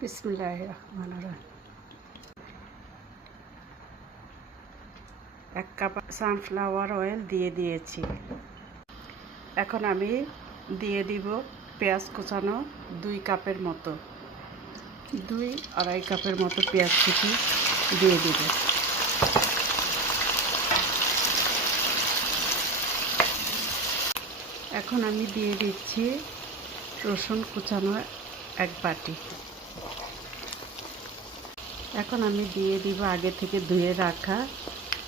বিসমিল্লাহির রহমানির রহিম। 1 cup sunflower oil দিয়ে দিয়েছি। এখন আমি দিয়ে দিব পেঁয়াজ কুচানো 2 কাপের মতো, 2-2.5 কাপের মতো পেঁয়াজ কুচি দিয়ে দিব। এখন আমি দিয়ে দিচ্ছি রসুন কুচানো 1 বাটি। এখন আমি দিয়ে দিব আগে থেকে ধুয়ে রাখা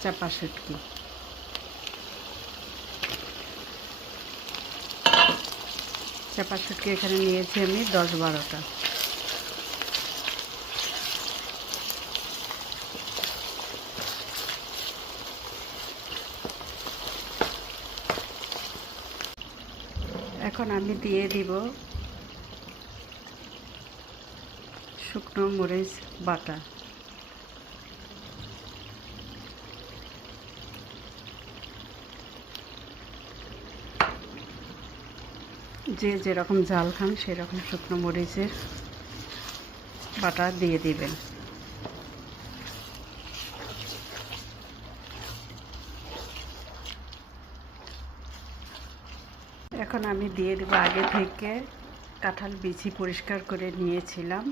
চাপা শুটকি। চাপা শুটকি এখানে নিয়েছি আমি 10-12টা। এখন আমি দিয়ে দিব শুকনো মরিচ বাটা। যে যেরকম ঝাল খান সেরকম শুকনো মরিচের বাটা দিয়ে দিবেন। এখন আমি দিয়ে দেব আগে থেকে কাঁঠাল বিচি পরিষ্কার করে নিয়েছিলাম।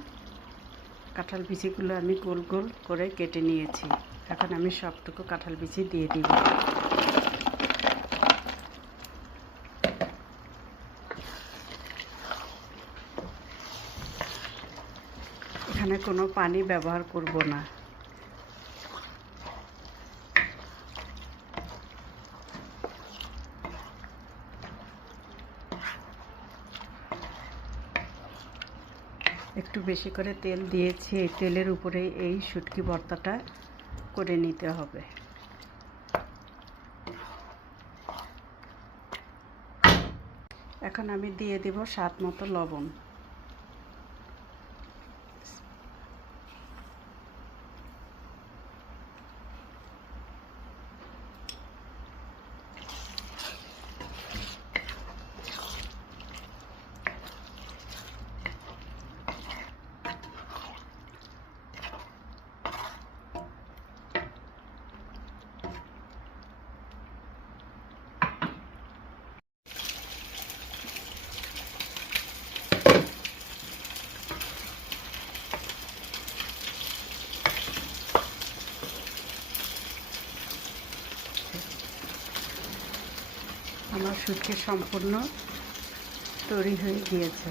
কাঁঠাল বিচিগুলো আমি গোল গোল করে কেটে নিয়েছি। এখন আমি সবটুকু কাঁঠাল বিচি দিয়ে দিব। এখানে কোনো পানি ব্যবহার করব না। একটু বেশি করে তেল দিয়েছি। এই তেলের উপরে এই শুটকি ভর্তাটা করে নিতে হবে। এখন আমি দিয়ে দেব স্বাদ মতো লবণ। আমার শুটকি সম্পূর্ণ তৈরি হয়ে গিয়েছে।